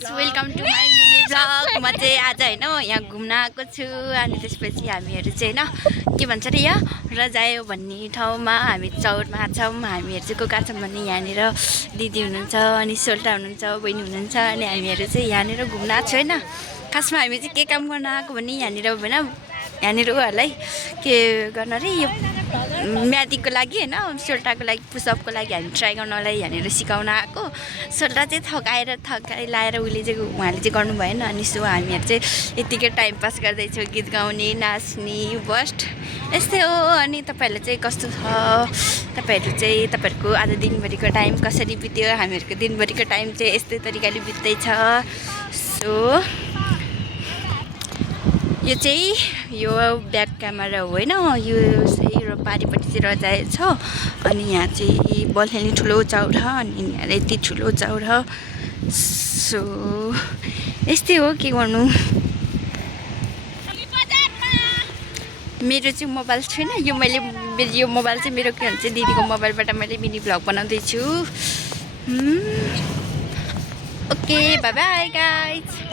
Welcome to my mini blog. म चाहिँ आज होइन यहाँ घुम्न आएको छु अनि त्यसपछि हामीहरू चाहिँ होइन के भन्छ अरे यहाँ रजायो भन्ने ठाउँमा हामी चौरमा छौँ। हामीहरू चाहिँ को कहाँ छौँ भने यहाँनिर दिदी हुनुहुन्छ अनि सोल्टा हुनुहुन्छ बहिनी हुनुहुन्छ अनि हामीहरू चाहिँ यहाँनिर घुम्न आएको छु होइन। खासमा हामी चाहिँ के काम गर्न आएको भने यहाँनिर होइन यहाँनिर उहरूलाई के गर्न अरे यो म्याथीको लागि होइन सोल्टाको लागि पुसअपको लागि हामी ट्राई गर्नलाई यहाँनिर सिकाउन आएको। सोल्टा चाहिँ थकाइलाएर उहाँले चाहिँ गर्नु भएन अनि सो हामीहरू चाहिँ यतिकै टाइम पास गर्दैछौँ गीत गाउने नाच्ने बस्ट यस्तै हो। अनि तपाईँहरूले चाहिँ कस्तो छ तपाईँहरूको आज दिनभरिको टाइम कसरी बित्यो? हामीहरूको दिनभरिको टाइम चाहिँ यस्तै तरिकाले बित्दैछ। सो यो चाहिँ यो ब्याक क्यामेरा हो होइन, यो चाहिँ पारिपट्टि चाहिँ रजाए छ अनि यहाँ चाहिँ बल्खेल्ने ठुलो चौरा अनि यहाँ यति ठुलो चौरा। सो यस्तै हो के गर्नु। मेरो चाहिँ मोबाइल छैन यो मोबाइल चाहिँ मेरो के भन्छ दिदीको मोबाइलबाट मैले मिनी भ्लग बनाउँदैछु। Okay by by guys.